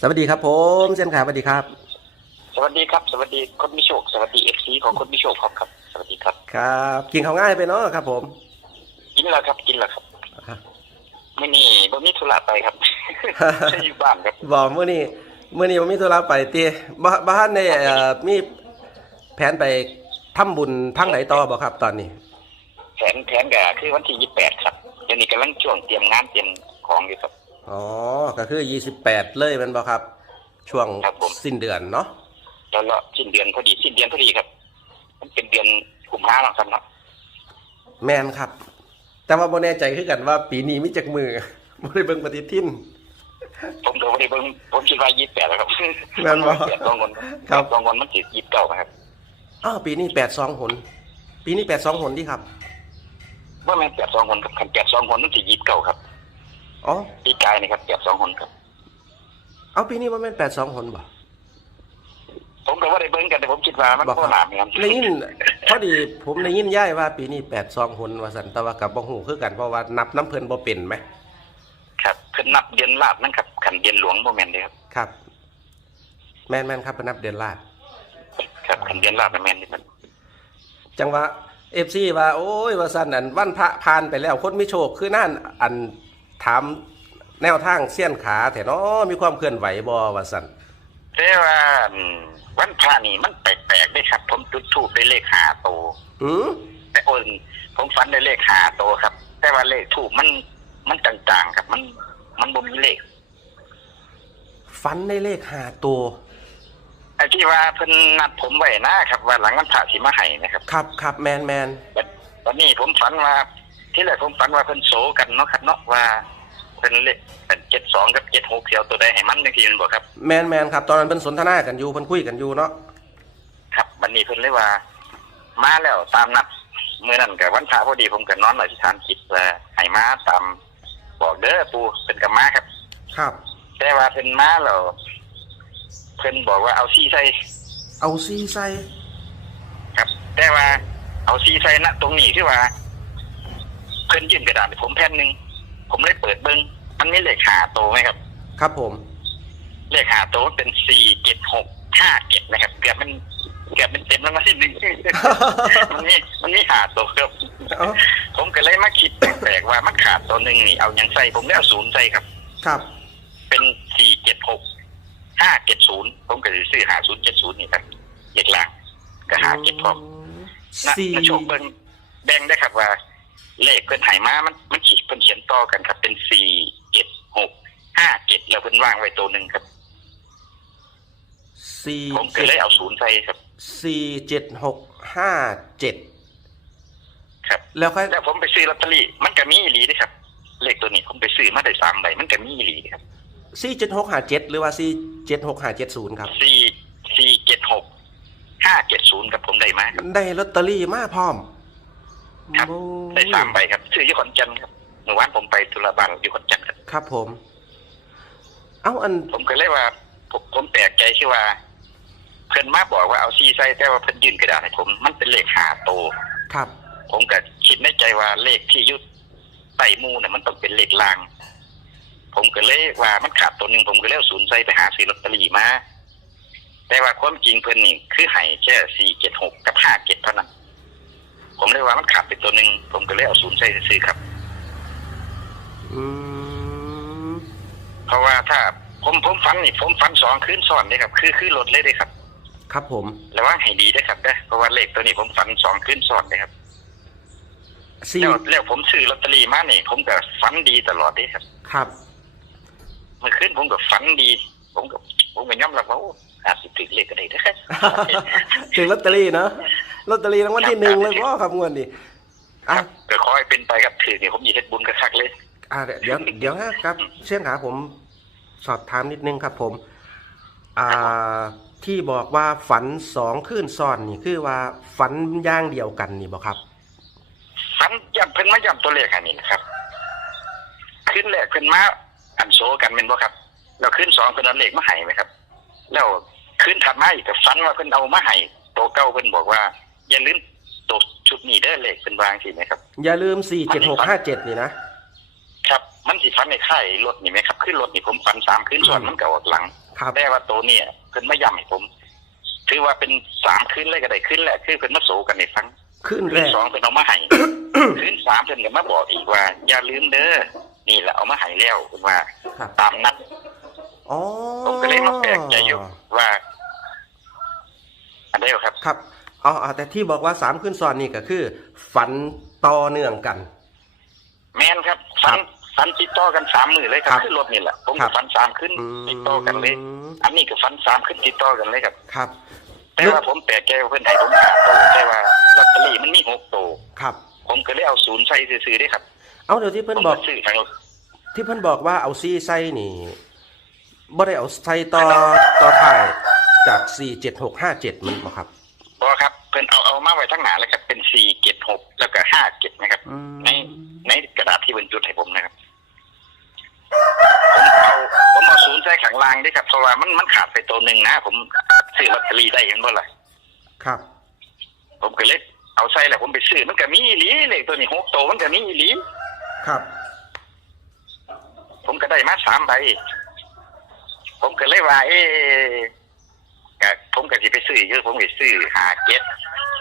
สวัสดีครับผมเช่นขาสวัสดีครับ สวัสดีครับ สวัสดีคนมิโชค สวัสดีเอฟซีของคนมิโชคครับครับ สวัสดีครับ ครับ กินข้าวง่ายไปเนาะครับ ผม กินแล้วครับ กินแล้วครับครับไม่นี่บ่มีธุระไปครับใช่อยู่บ้านครับบอกเมื่อนี้เมื่อนี้ผมมีธุระไปตีบ้บ้านในเอ่อมีแผนไปทำบุญทั้งไหนต่อบ่ครับ ตอนนี้ แผนแผนก็คือวันที่ยี่แปดครับเดี๋ยวนี้กำลังช่วงเตรียมงานเตรียมของอยู่ครับ อ๋อ ก็คือ28เลยแมันบ่ครับ ช่วงครับผม สิ้นเดือนเนาะ แล้วก็สิ้นเดือนพอดีสิ้นเดือนพอดีครับ มันเป็นเดือนกุมภาพันธ์ครับเนาะแมนครับ แต่ว่าบ่แน่ใจคือกันว่าปีนี้มีจักมือ บ่ได้เบิ่งปฏิทิน ผมก็ไม่ได้เบิ่งผมคิดว่ายี่แปดแล้วครับแม่นบ่แปดสองคนครับสองคนมันติดยี่สิบเก้าครับอ้าวปีนี้82หน ปีนี้82หนที่ครับ ว่าแม่นแปดสองคนครับคันแปดสองคนมันติดยี่สิบเก้าครับ อ๋อปีกายนี่ครับแปดสองคนครับเอาปีนี้บ่แม่น82หนบ่ผมก็ว่าได้เบิ่งกันแต่ผมคิดว่ามันบอกคก็รับหนาเหมือนกันได้ยินพอดีผมได้ยินย่ายว่าปีนี้82หนว่าสันแต่ว่ากับบ่ฮู้คือกันเพราะว่านับน้ำเพิ่นบ่เป็นไหมครับคือนับเดือนลาดนั่นครับขันเดือนหลวงโมเมนต์เลยครับครับ แม่นแม่นครับเพิ่นนับเดือนลาดครับขันเดือนลาดโมเมนต์นี่มันจังว่า FC ว่าโอ้ยว่าซั่นอันวันพระผ่านไปแล้วคนมีโชคคือนั่นอัน ถามแนวทางเสี้ยนขาแท้เนาะมีความเคลื่อนไหวบ่ว่าซั่นแต่ว่าอืมวันพระนี่มันแปลกๆด้วยครับ ผมจุดทูบได้เลขหาโตวหือแต่โอนผมฝันได้เลขหาโตวครับ แต่ว่าเลขทูบมันมันจางๆครับ มัน มันบ่มีเลขฟันได้เลขห้าตัวไอ้ที่ว่าเพิ่นนัดผมไว้นะครับ ว่าหลังวันพระสิมาให้นะครับ ครับครับแมนแมนวันวันนี้ผมฝันว่า ที่แรกผมฝันว่าเพิ่นโศกันเนาะครับเนาะว่าเพิ่นเลขเป็นเจ็ดสองกับเจ็ดหกเสียวตัวใดให้มันจังซี่แมันบ่ครับ แมนแมนครับ ตอนนั้นเพิ่นสนทนากันอยู่เพิ่นคุยกันอยู่เนาะครับวันนี้เพิ่นเลยว่า มาแล้วตามนัดเมื่อนั้นกับวันพระพอดีผมก็นอนอธิษฐานจิตว่าให้มาตามบอกเด้อปู่เป็นกับมาครับ ครับ แต่ว่าเพิ่นมาแล้วเพิ่นบอกว่าเอาซีใส่เอาซีใส่ครับ แต่ว่าเอาซีใส่ณตรงนี้คือว่า เพิ่นยื่นกระดาษให้ผมแผ่นหนึงผมเลยเปิดเบิ่งมันมีเลขหาโตวไหมครับ ครับผม เลขหาโตวมันเป็นสี่เจ็ดหกห้าเจ็ดนะครับเกือบมันเกือบเป็นเต็มแล้วมาที่หนึ่ง มันมีมันมีหาโตวครับ เอาผมก็เลยมาคิดแปลกๆว่ามันขาดตัวหนึ่งนี่เอาอย่างใส่ผมได้เอาศูนย์ใส่ครับ ครับเป็นสี่เจ็ดหกห้าเจ็ดศูนย์ผมก็เลยซื้อหาศูนย์เจ็ดศูนย์นี่ครับเด็กหลังก็หาเจ็ดพร้อมนะสี่นะโชคเบิ้งแบ่งได้ครับว่า เลขเพิ่นไหมามันมันขีดเพิ่นเขียนต่อกันครับ เป็นสี่เจ็ดหกห้าเจ็ดแล้วเพิ่นวางไว้ตัวหนึ่งครับสี่ผมก็เลยเอาศูนย์ใส่ครับสี่เจ็ดหกห้าเจ็ดครับแล้วค่อยแล้วผมไปซื้อลอตเตอรี่มันก็มีอีหลีด้วยครับ เลขตัวนี้ผมไปซื้อมาได้สามใบมันก็มีอีหลีเด้ครับสี่เจ็ดหกห้าเจ็ดหรือว่าสี่เจ็ดหกห้าเจ็ดศูนย์ครับสี่สี่เจ็ดหกห้าเจ็ดศูนย์กับผมได้มาครับได้ลอตเตอรี่มาพร้อม ครับโอ้ยได้สามใบครับซื้อที่ขอนแก่นครับเมื่อวานผมไปธุระบ้านอยู่ขอนแก่นครับครับผม เอาอันผมก็เลยว่าผมผมแปลกใจที่ว่า เพิ่นมาบอกว่าเอาซีไซแต่ว่าเพิ่นยื่นกระดาษให้ผม มันเป็นเลขหาโตวครับ ผมก็คิดในใจว่าเลขที่อยุดไต่มูเนี่ยมันต้องเป็นเลขลาง ผมก็เลยว่ามันขาดตัวหนึ่งผมก็เลยเอาศูนย์ใส่ไปหาซื้อลอตเตอรี่มาแต่ว่าความจริงเพิ่นนี่คือให้แค่สี่เจ็ดหกกับห้าเจ็ดเท่านั้น ผมเลยว่ามันขาดไปตัวหนึ่งผมก็เลยเอาศูนย์ใส่ซื้อครับ อืมเพราะว่าถ้าผมผมฟันนี่ผมฟันสองคืนซ้อนเลยครับ คือคือลดเลยเลยครับครับผม ระวังให้ดีด้วยครับนะเพราะว่าเลขตัวนี้ผมฟันสองคืนซ้อนเลยครับสี่แล้วแล้วผมซื้อลอตเตอรี่มานี่ ผมก็ฟันดีตลอดเลยครับ ครับ เมื่อคืนผมก็ฝันดี ผมก็ผมก็ยอมรับว่าโอ้อาจสิถึงเลขก็ได้เด้อถึงลอตเตอรี่เนาะ ลอตเตอรี่รางวัลที่หนึ่งเลยพ่อครับงวดนี้คอะรับก็ขอให้เป็นไปกับถือนี่ผมมีเฮ็ดบุญกระคักเลย อะเดี๋ยวเดี๋ยวนะครับ เชื่อขาผมสอบถามนิดนึงครับ ผม อ่า ที่บอกว่าฝันสองคืนซ้อนนี่คือว่าฝันอย่างเดียวกันนี่บอกครับฝันย้ำเพิ่นมาย้ำตัวเลขอันนี้นะครับขึ้นแรกเพิ่นมาอันโซกันเป็นบ่ครับแล้วขึ้นสองเพิ่นเอาเลขมาให้ไหมครับ แล้วขึ้นถัดมาอีกก็ฝันว่าเพิ่นเอามาให้ตัวเก่าเพิ่นบอกว่า อย่าลืมตัวชุดนี้เด้อเลขเพิ่นวางสิไหมครับ อย่าลืมสี่เจ็ดหกห้าเจ็ดนี่นะ ครับ มันสิฝันในค่ายรถนี่ไหมครับ ขึ้นรถนี่ผมฝันสามขึ้นส่วนมันก็ออกหลังครับแต่ว่าตัวเนี่ยเพิ่นไม่ย้ำให้ผม ถือว่าเป็นสามคืนเลยก็ได้คืนแรกคือเพิ่นมาโศกันในฟังขึ้นคืแรนกสองเพิ่นเอามาให้คืนสามเพิ่นก็มาบอกอีกว่า อย่าลืมเด้อนี่แหละเอามาให้แล้วเพิ่นว่าครับตามนัดอ๋อผมก็เลยมาแปลกใจอยู่ว่า อันเดียวครับ ครับ อ๋ออ๋อแต่ที่บอกว่าสามขึ้นซ้อนนี่ก็คือ ฝันต่อเนื่องกัน แม่นครับฟันฟันติดต่อกันสามมือเลยครับครับขึ้นรถนี่แหละผมครัก็บฟันสามขึ้นอืมติดต่อกันเลย อันนี้ก็ฟันสามขึ้นติดต่อกันเลยครับ ครับ แต่ว่าผมแปลกใจว่าเพื่อนให้ผมขาดโตแต่ว่าลอตเตอรี่มันมีหกโตครับ ผมก็เลยเอาศูนย์ใส่ซื้อๆได้ครับ เอาเดี๋ยวที่ผเพิ่นมบอก็กซื้อทางที่เพิ่นบอกว่าเอาซีไส้นี่บ่ได้เอาไส้ต่อต่อถ่ายจาก4 7 6 5 7มันบ่ครับ เพราะครับเพื่อนเอาเอามาไว้ทั้งหนาแล้วครับเป็นสี่เจ็ดหกแล้วก็ห้าเจ็ดนะครับ อืมในในกระดาษที่บรรจุให้ผมนะครับผมเอาผมเอาศูนย์ใส่ขังลางด้วยครับเพราะว่ามันมันขาดไปตัวหนึ่งนะผมซื้อลอตเตอรี่ได้เห็นบ่ล่ะครับ ผมก็เลยเอาใส่แล้วผมไปซื้อมันก็มีอีหลีเลขตัวนี้หกโตวมันก็มีอีหลีครับ ผมก็ได้มาสามใบผมก็เลยว่า เอ๊ะก็ ผมก็สิไปซื้อเยอะผมก็ซื้อหาเจ็ด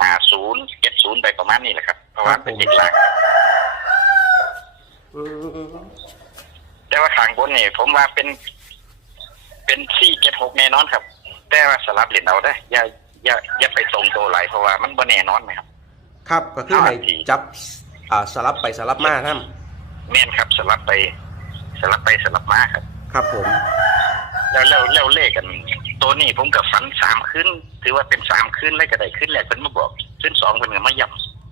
หาศูนย์เจ็ดศูนย์ไปประมาณนี้แหละครับเพราะว่าเป็นเด็กหลักอืมแต่ว่าข้างบนนี่ผมว่าเป็น เป็นสี่เจ็ดหกแน่นอนครับ แต่ว่าสลับเหรียญเอาได้ออย่าอย่าอย่าไปตรงตัวไหลายเพราะว่ามันบ่แน่นอนไหมครับ ครับก็คือให้อ่าดีจับ อ่าสลับไปสลับมาท่านแม่นครับสลับไป สลับไปสลับมาครับ ครับผม แล้วแล้วแล้วเลขกัน ตัวนี้ผมกับฝันสามขึ้น ถือว่าเป็นสามขึ้นแล้วก็ได้ขึ้นแรกเป็นมาบอกขึ้นสองเป็นก็มาย่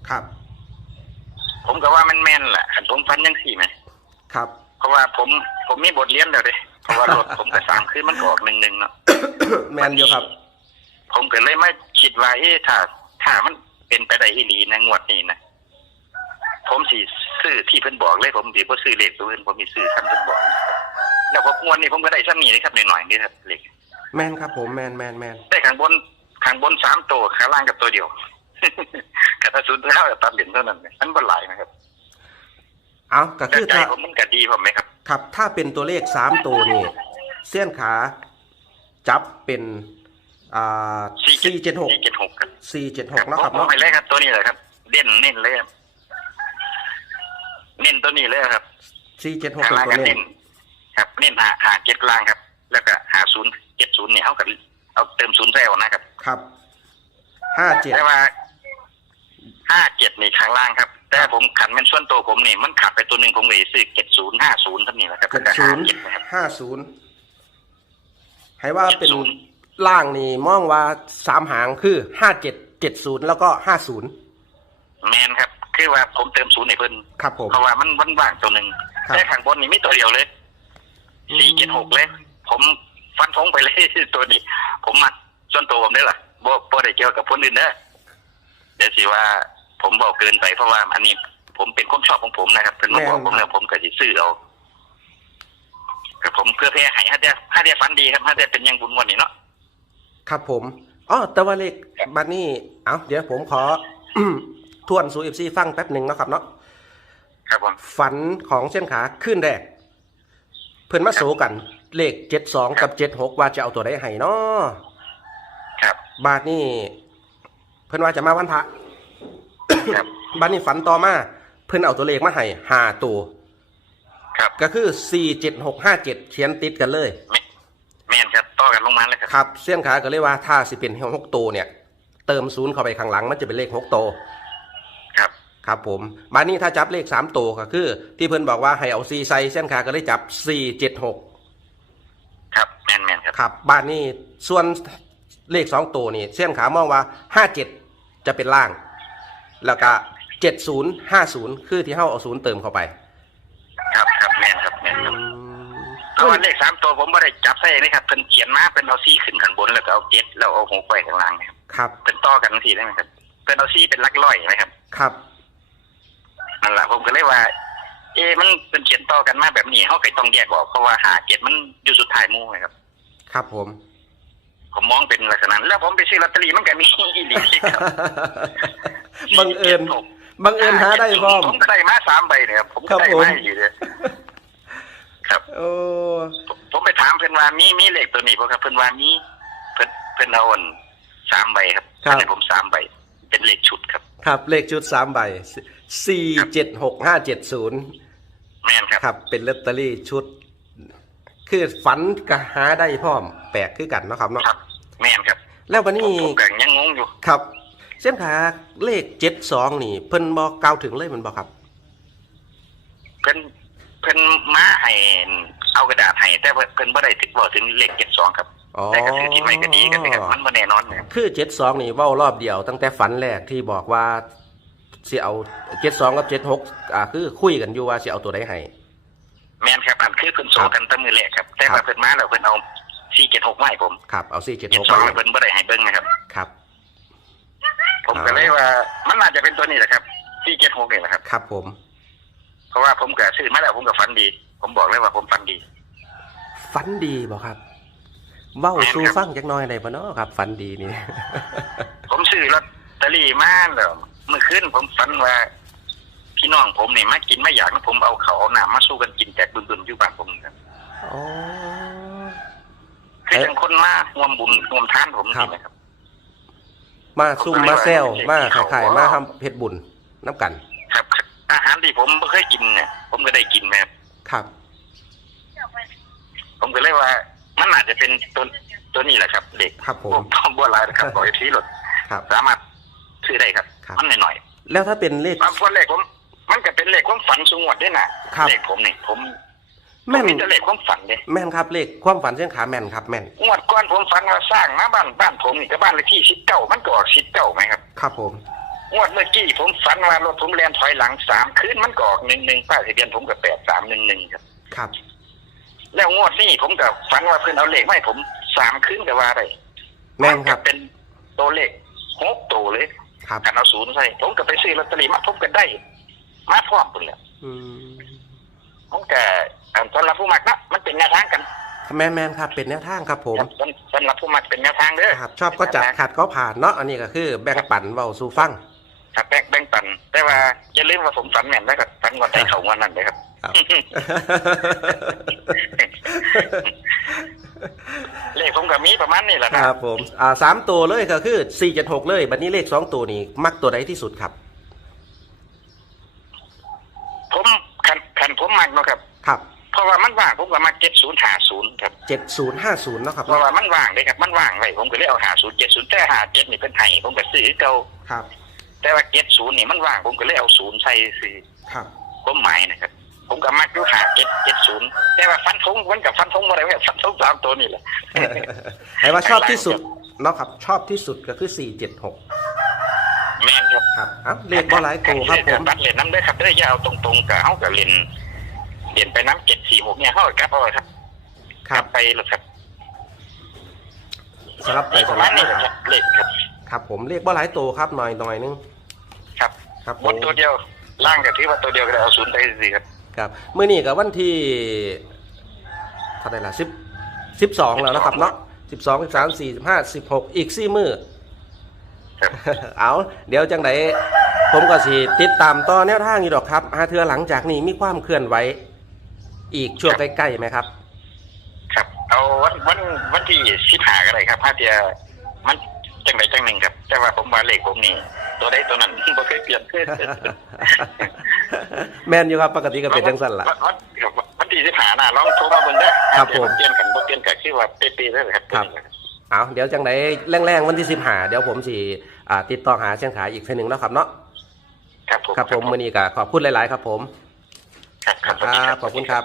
ครับำผมก็ว่ามันแม่นแหละคันผมฝันยังสี่ไหมครับ เพราะว่าผมผมมีบทเรียนแล้วเด้เพราะว่ารถผมกับสามขึ้นมันก็ออกหนึ่งหนึ่งเนาะแมนอยู่ครับ ผมก็เลยไม่คิดว่าเอ๊ะถ้าถ้ามันเป็นไปได้อีหลีนะงวดนี้นะผมสิซื้อที่เพิ่นบอกเลยผมสิบ่ซื้อเลขตัวอื่นผมมีซื้อคันเพิ่นบอก แล้วผมงวดนี้ผมก็ได้ซ้ำนี้นะครับหน่อยๆนี่ครับเลข แมนครับผมแมนแมนแมนได้ข้างบนข้างบนสามตัวข้างล่างกับตัวเดียวกระสุนเท่ากับตัดเหรียญเท่านั้นมันบ่หลายนะครับ เอาก็แต่คือใจถ้าผมมันก็ดีผมไหมครับ ครับ ถ้าเป็นตัวเลขสามตัวนี่เส้นขาจับเป็นอ่าสี่เจ็ดหกสี่เจ็ดหกครับสี่เจ็ดหครักบเนาะผครับมผมเนาะไปเลยครับ ตัวนี้เลยครับ เด่นเน้นเลยครับเน้นตัวนี้เลยครับสี่เจ็ดหกข้างเป็นล่างตัวก็เน้เน้นนครับ เน้นหาหาเจ็ดล่างครับ แล้วก็หาศูนย์ เจ็ดศูนย์เนี่ยเอากับเอาเติมศูนย์แซวนะครับ ครับห้าเจ็ดแต่ว่าห้าเจ็ดนี่ข้างล่างครับ แต่ผมขันเป็นส่วนตัวผมนี่มันขาดไปตัวหนึ่งผมเลยซื้อเจ็ดศูนย์ห้าศูนย์ท่านนี้แหละครับเจ็ดแล้วก็ศูห้านย์เจ็ดนะครับห้าศูนย์ให้ว่าเป็น70ล่างนี่มองว่าสามหางคือห้าเจ็ดเจ็ดศูนย์แล้วก็ห้าศูนย์แมนครับ คือว่าผมเติมศูนย์ให้เพิ่นครับผมเพราะว่ามันมันว่างตัวหนึ่งครับแต่ข้างบนนี่มีตัวเดียวเลยสี่เจ็ดหกเลย ผม ฟันธงไปเลยตัวนี้ ผมมักส่วนตัวผมได้ล่ะบ่บ่ได้เกี่ยวกับคนอื่นเด้อเดี๋ยวสิว่าผมบอกเกินไปเพราะว่าอันนี้ผมเป็นความชอบของผมนะครับเพิ่นมาบอกผมแล้วผมก็สิซื้อเอาแต่ผมเพื่อแพ้ให้ให้ได้ให้ได้ฟันดีครับให้ได้เป็นอยังบุญวันนี้เนาะครับผมอ๋อแต่ว่าเลขบัตรนี่เอาเดี๋ยวผมขอ ทวนสู่เอฟซีฟังแป๊บหนึ่งเนาะครับเนาะครับผมฝันของเส้นขาขึ้นแรกเพื่อนมาโซกัน เลขเจ็ดสองกับเจ็ดหกว่าจะเอาตัวใดให้เนาะครับ บาทนี่เพื่อนว่าจะมาวันพระครับ บาทนี่ฝันต่อมา เพื่อนเอาตัวเลขมาให้ห้าตัวครับ ก็คือสี่เจ็ดหกห้าเจ็ดเขียนติดกันเลยไม่แม่นครับต่อกันลงมาเลยครับครับเส้นขาก็เลยว่าถ้าสิเป็นหกตัวเนี่ย เติมศูนย์เข้าไปข้างหลังมันจะเป็นเลขหกตัวครับ ครับผมบานนี้ถ้าจับเลขสามตัวก็คือ ที่เพิ่นบอกว่าให้เอาซีไซเส้นขาก็เลยจับสี่เจ็ดหกครับ แม่นแม่นครับครับบ้านนี้ส่วนเลขสองตัวนี่เส้นขามองว่าห้าเจ็ดจะเป็นล่าง แล้วก็เจ็ดศูนย์ห้าศูนย์คือที่เฮาเอาศูนย์เติมเข้าไป ครับครับแม่นครับแม่นครับอืมเพราะว่าเลขสามตัวผมไม่ได้จับใส่นี่ครับเพิ่นเขียนมาเป็นเอาซี่ขึ้นข้างบนแล้วก็เอาเจ็ดแล้วเอาหกไว้ข้างล่างนะครับครับเป็นต่อกันทีได้ไหมครับเป็นเอาซี่เป็นหลักร้อยไหมครับ ครับนั่นแหละผมก็เลยว่า เอ๊ะมันเป็นเขียนต่อกันมาแบบนี้เขาเคยต้องแยกออกเพราะว่าหาเจ็ดมันอยู่สุดท้ายหมู่ไงครับ ครับผม ผมมองเป็นลักษณะนั้นแล้วผมไปซื้อลอตเตอรี่มันก็มีอีหลีครับบังเอิญบังเอิญหาได้พร้อมผมก็ได้มาสามใบเนี่ยครับผมก็ได้ครับผมมาอยู่เลยครับโอ้ผมผมไปถามเพิ่นว่ามีมีเลขตัวนี้บ่ครับเพิ่นว่ามีเพิ่นเพิ่นเอาอันสามใบครับให้ผมสามใบ เป็นเลขชุดครับ ครับ เลขชุดสามใบสี่เจ็ดหกห้าเจ็ดศูนย์ แม่นครับ ครับ เป็นลอตเตอรี่ชุด คือฝันกะหาได้พร้อม แปลกคือกันเนาะครับเนาะครับ แม่นครับแล้ววันผมนี้ผมก็ยังงงอยู่ครับ เส้นขาเลขเจ็ดสองนี่ เพิ่นบอกกล่าวถึงเลยมันบอกครับ เพิ่นเพิ่นมาให้เอากระดาษให้แต่ว่าเพิ่นบ่ได้ติดบอกถึงเลข72ครับอ๋อ แต่ก็คือที่ไม่ก็ดีกันนะครับมันบ่แน่นอนนะครับคือเจ็ดสองนี่เว้ารอบเดียวตั้งแต่ฝันแรกที่บอกว่า สิเอาเจ็ดสองกับเจ็ดหกอ่าคือคุยกันอยู่ว่าสิเอาตัวใดให้แม่นครับอันคือเพิ่นโซกันแตั้งมือแรกครับ แต่ครัว่าบเพิ่นมาแล้วเพิ่นเอา476มาให้ผมครับเอาสี่เจ็ดหก72เพิ่นบ่ได้ให้เบิ่งนะครับครับ ผมก็เลยว่า มันน่าจะเป็นตัวนี้แหละครับ476นี่แหละครับ ครับ ผม เพราะว่าผมก็ซื้อมาแล้วผมก็ฝันดี ผมบอกเลยว่าผมฝันดีฝันดีบอกครับเว้าสู่ฟังจักหน่อยได้ปะเนาะครับฝันดีนี่ผมซื้อลอตเตอรี่มาแล้ว เมื่อคืนผมฝันว่าพี่น้องผมนี่มากินมาอยากนะผมเอาเขาวเอาน้ำมาสู้กันกินแจกบึมๆอยู่บ้านผมครับอ๋อคือจังคนมาห่วมบุญห่วมทานผมนี่นะครับ มาซุ่มมาแซวมาขายๆมาทำเพชรบุญน้ำกัน ครับ อาหารที่ผมไม่เคยกินเนี่ยผมก็ได้กินนะครับครับ ผมก็เลยว่า มันอาจจะเป็นตัวตัวนี้แหละครับ เด็กครับผมพวกพวกบัวลายนะครับบอกไอ้ทีรถครับสามารถซื้อได้ครับ ครับมันหน่อยแล้วถ้าเป็นเลขๆบางคนเลขผม มันก็เป็นเลขความฝันสูงวดด้วยนะครับ เลขผมนี่ผมผมแม่นมีแต่เลขความฝันเลยแม่นครับเลขความฝันเส้นขาแม่นครับแม่นงวดก่อนผมฝันว่าสร้างนะบ้านบ้านผมนี่ก็บ้านเลขที่สิบเก้ามันก็ออกสิบเก้าไหมครับครับผม งวดเมื่อกี้ผมฝันว่ารถผมแลนถอยหลังสามคืนมันก็ออกหนึ่งหนึ่งป้ายทะเบียนผมก็แปดสามหนึ่งหนึ่งครับ ครับ แล้วงวดนี้ผมก็ฝันว่าเพื่อนเอาเลขมาให้ผมสามคืนก็ว่าได้แม่นครับ ก็เป็นตัวเลขหกตัวเลย ครับ กันเอาศูนย์ใส่ผมก็ไปซื้อลอตเตอรี่มาผมก็ได้ มาพร้อมปุ่นแหล้วอืมผมก็อันสำหรับผู้มักนะมันเป็นแนวทางกันแม่นแม่นครับ เป็นแนวทางครับผม สำสำหรับผู้มักเป็นแนวทางเด้อครับ ชอบก็จัดขัดก็ผ่านเนาะ อันนี้ก็คือแบ่งปันเว้าสู่ฟัง ครับแบ่งแบ่งปัน แต่ว่าอย่าลืมว่าผมฝันแม่นนะครับฝันก่อนได้เขาวันนั้นเลยครับ ครับเล ขผมก็มีประมาณนี้แหละคนะรับผมอ่าสามตัวเลยก็คือสี่เจ็ดหกเลยบัดนี้เลขสองตัวนี้มักตัวใดที่สุดครับ ผมคันคันผมมักเนาะครับ ครับเพราะว่ามันว่างผมก็มักเจ็ดศูนย์หาศูนย์ครับ เจ็ดศูนย์ห้าศูนย์เนาะครับเพราะว่ามันว่างเลยครับมันว่างไว้ผมก็เลยเอาหาศูนย์เจ็ดศูนย์แต่หาเจ็ดนี่เป็นไห้ผมก็ซื้อเก่าครับแต่ว่าเจ็ดศูนย์นี่มันว่างผมก็เลยเอาศูนย์ใส่ซื้อครับผมหมายนะครับ ผมก็มักอยู่หาเจ็ดเจ็ดศูนย์แต่ว่าฟันธงมันกับฟันธงอะไรแบบฟันธงสามตัวนี่แหละไอ้ว่าชอบที่สุดเนาะครับ ชอบที่สุดก็คือสี่เจ็ดหกแม่นครับครับอะเลขบ่หลายตัวครับผมตัดเหรียญน้ำได้ครับได้อยาเอาตรงๆกับเขากับเหรียญเหรียญไปน้ำเจ็ดสี่หกเนี่ยเขากับกลับเอาไว้ครับครักบลัไปหรอกครับสลับไปปสระลัมาบณมานี้แหละครับเลขครับ ครับผมเลขบ่หลายตัวครับหน่อยหน่อยนึง ครับ ครับผบมนตัวเดียวล่างก็ถือว่าตัวเดียวก็ได้เอาศูนย์ไปสิครับ ครับเมื่อนี้กับวันที่เท่าไหร่ละสิบสิบสองแล้วนะครับเนาะสิบสองสิบสามสี่สิบห้าสิบหกอีกสี่มือครับเอาเดี๋ยวจังไดผมก็สิติดตามต่อแนวทางอยู่ดอกครับหาเทือหลังจากนี้มีความเคลื่อนไหวอีกช่วงใกล้ๆไหมครับ ครับเอาวันวันวันที่สิบหาก็ได้ครับถ้าเดียมันจังไรจังหนึ่งครับแต่ว่าผมว่าเลขผมนี่ตัวใดตัวนั้นบ่เคยเปลี่ยน แมนอยู่ครับปกติก็เป็นจังสั้นละวันวันวันที่สิบหาน่ะลองโทรมาเบิ่งได้ครับผม เปลี่ยนกันบ่เปลี่ยนกันคือว่าเป๊ะๆเลยครับครับ เอาเดี๋ยวจังไดแรงๆวันที่สิบหาเดี๋ยวผมสิอ่าติดต่อหาเชียงขายอีกทีหนึ่งเนาะครับเนาะครับผมครับผมมือนี้ก็ขอบคุณหลาย ๆ ครับผมครับครับครับขอบคุณครับ